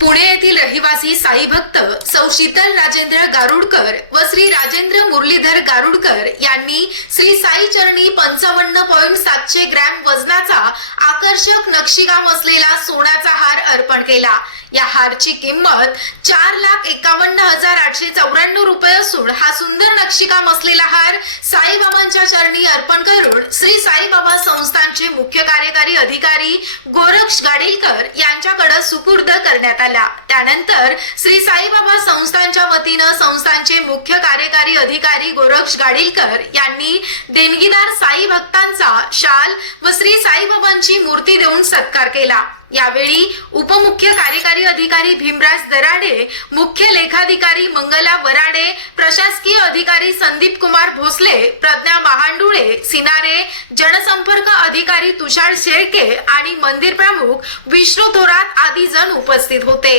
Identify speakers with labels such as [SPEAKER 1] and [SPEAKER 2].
[SPEAKER 1] पुणे येथील रहिवासी साई भक्त सौ शीतल राजेंद्र गारुडकर व श्री राजेंद्र मुरलीधर गारुडकर यांनी श्री साई चरणी पंचावन्न पॉईंट सातशे ग्रॅम वजनाचा आकर्षक नक्षीकाम असलेला सोन्याचा हार अर्पण केला. या हारची किंमत चार लाख एकावन्न हजार आठशे चौऱ्याण्णव रुपये असून हा सुंदर नक्षीकाम असलेला हार साईबाबांच्या चरणी अर्पण करून श्री साईबाबा विभागाचे मुख्य कार्यकारी अधिकारी गोरक्ष गाडीलकर यांच्याकडे सुपूर्द करण्यात आला. त्यानंतर श्री साईबाबा संस्थांच्या वतीनं संस्थांचे मुख्य कार्यकारी अधिकारी गोरक्ष गाडीलकर यांनी देणगीदार साई भक्तांचा शाल व श्री साईबाबांची मूर्ती देऊन सत्कार केला. यावेळी उपमुख्य कार्यकारी अधिकारी भीमराज दराडे मुख्य लेखाधिकारी मंगला वराडे प्रशासकीय अधिकारी संदीप कुमार भोसले प्रज्ञा महांडुळे सिनारे जनसंपर्क अधिकारी तुषार शेळके आणि मंदिर प्रमुख विष्णू थोरात आदी जण उपस्थित होते.